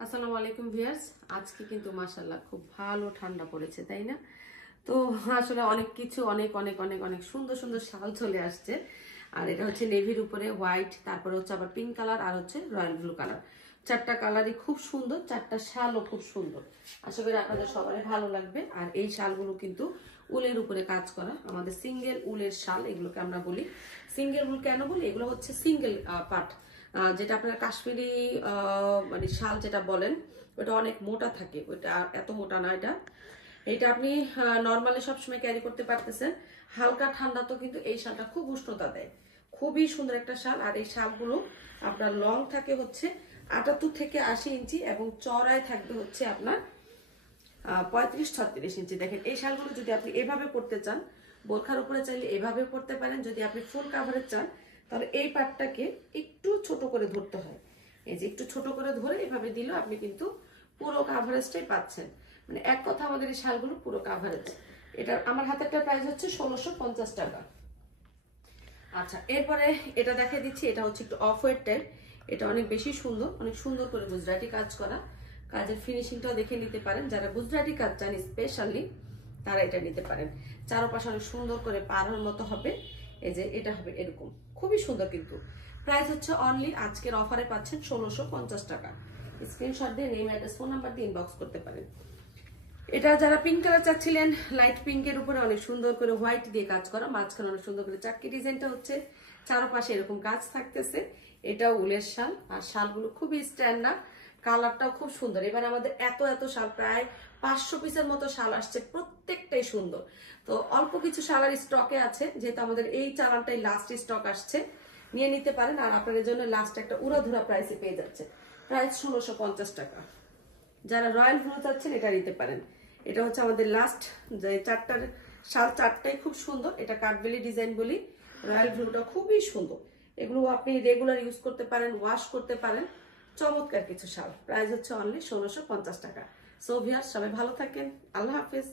আসসালামু আলাইকুম ভিউয়ার্স। আজকে কিন্তু মাশাআল্লাহ খুব ভালো ঠান্ডা পড়েছে, তাই না? তো আসলে অনেক কিছু অনেক অনেক অনেক অনেক সুন্দর সুন্দর শাল চলে আসছে। আর এটা হচ্ছে নেভির উপরে হোয়াইট, তারপরে হচ্ছে আবার পিঙ্ক কালার আর হচ্ছে রয়্যাল ব্লু কালার। চারটা কালারই খুব সুন্দর, চারটা শালও খুব সুন্দর। আশা করি আপনাদের সবারই ভালো লাগবে। আর এই শালগুলো কিন্তু উলের উপরে কাজ করা, আমাদের সিঙ্গেল উলের শাল এগুলোকে আমরা বলি। সিঙ্গেল উল কেন বলি? এগুলো হচ্ছে সিঙ্গেল পার্ট, যেটা আপনারা কাশ্মীরি মানে শাল যেটা বলেন, ওটা অনেক মোটা থাকে, ওটা এত মোটা না। এটা আপনি নর্মালি সবসময় ক্যারি করতে পারতেছেন। হালকা ঠান্ডা তো কিন্তু এই শালটা খুব উষ্ণতা দেয়। খুবই সুন্দর একটা শাল। আর এই শালগুলো আপনার লং থাকে হচ্ছে 78 থেকে 80 ইঞ্চি এবং চড়ায় থাকবে হচ্ছে আপনার 35-36 ইঞ্চি। দেখেন এই শালগুলো যদি আপনি এভাবে পরতে চান, বোরখার উপরে চাইলে এভাবে পরতে পারেন। যদি আপনি ফুল কাভারেজ চান তাহলে এই পার্টটাকে একটু ছোট করে ধরতে হয়। এই যে একটু ছোট করে ধরে এভাবে দিলে আপনি কিন্তু পুরো কাভারেজটাই পাচ্ছেন। মানে এক কথা আমাদের এই শালগুলো পুরো কাভারেজ। এটা আমার হাতেরটার প্রাইস হচ্ছে 1650 টাকা। আচ্ছা, এরপরে এটা দেখাই দিচ্ছি। এটা হচ্ছে একটু অফ হোয়াইট টাইপ। এটা অনেক বেশি সুন্দর, অনেক সুন্দর করে গুজরাটি কাজ করা। কাজের ফিনিশিংটাও দেখে নিতে পারেন। যারা গুজরাটি কাজ চান স্পেশালি তারা এটা নিতে পারেন। চারপাশে অনেক সুন্দর করে পাড়ার মতো হবে। এই যে এটা হবে এরকম, খুবই সুন্দর। কিন্তু প্রাইস হচ্ছে অনলি আজকের অফারে পাচ্ছেন 1650 টাকা। স্ক্রিনশট দিয়ে নেম, অ্যাড্রেস, ফোন নাম্বার দিয়ে ইনবক্স করতে পারেন। এটা যারা পিঙ্ক কালার চাচ্ছিলেন, লাইট পিঙ্কের উপরে অনেক সুন্দর করে হোয়াইট দিয়ে কাজ করা, মাঝখানে অনেক সুন্দর করে চারটি ডিজাইনটা হচ্ছে, চারপাশে এরকম কাজ থাকতেছে। এটাও উলের শাল। আর শালগুলো খুবই স্ট্যান্ডার্ড, কালারটাও খুব সুন্দর। এবার আমাদের এত এত শাল, প্রায় 500 পিসের মতো শাল আসছে, প্রত্যেকটাই সুন্দর। তো অল্প কিছু শালার স্টকে আছে, যেহেতু আমাদের এই চালানটাই লাস্ট স্টক আসছে, নিয়ে নিতে পারেন। আর আপনাদের জন্য লাস্ট একটা উড়াধুরা প্রাইসে পেয়ে যাচ্ছে, প্রাইস 1650 টাকা। যারা রয়্যাল ব্লু চাচ্ছেন এটা নিতে পারেন। এটা হচ্ছে আমাদের লাস্ট যে চারটার শাল, চারটাই খুব সুন্দর। এটা কাঠবেলি ডিজাইন বলি। রয়্যাল ব্লুটা খুবই সুন্দর। এগুলো আপনি রেগুলার ইউজ করতে পারেন, ওয়াশ করতে পারেন। চমৎকার কিছু শাল। প্রাইস হচ্ছে অনলি 1650 টাকা। সো ভিউয়ার্স, সবাই ভালো থাকেন। আল্লাহ হাফেজ।